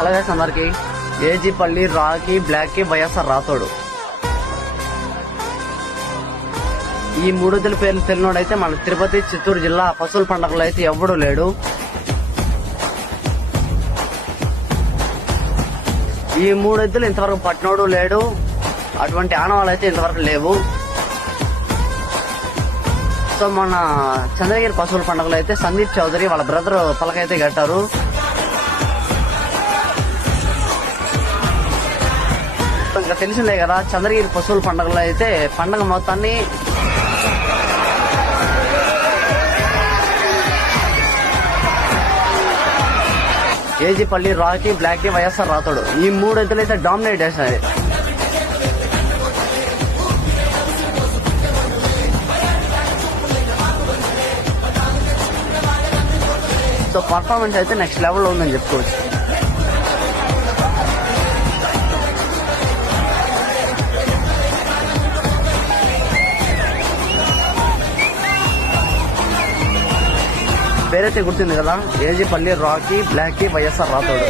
అలాగే అందరికి ఏజీపల్లి, Rocky, black కి వైఎస్ఆర్ రాతోడు. ఈ మూడొద్దుల పేర్లు తెలియనోడైతే మన తిరుపతి, చిత్తూరు జిల్లా పశువుల పండుగలో అయితే ఎవడూ లేడు. ఈ మూడొద్దులు ఇంతవరకు పట్టినోడు లేడు. అటువంటి ఆనవాళ్ళు అయితే ఇంతవరకు లేవు. సో మన చంద్రగిరి పశువుల పండుగలో అయితే సందీప్ చౌదరి వాళ్ళ బ్రదర్ పలకైతే కట్టారు. ఇంకా తెలిసిందే కదా, చంద్రగిరి పశువుల పండుగలో అయితే పండుగ మొత్తాన్ని ఏజీపల్లి, రాకీ, బ్లాక్ కి వైఎస్ఆర్ రాతోడు ఈ మూడు ఎద్దులు అయితే డామినేట్ చేసినాయి. సో పర్ఫార్మెన్స్ అయితే నెక్స్ట్ లెవెల్లో ఉందని చెప్పుకోవచ్చు. పేరైతే గుర్తుంది కదా, ఏజీపల్లి, రాకీ, బ్లాక్ కి వైఎస్ఆర్ రాతోడు.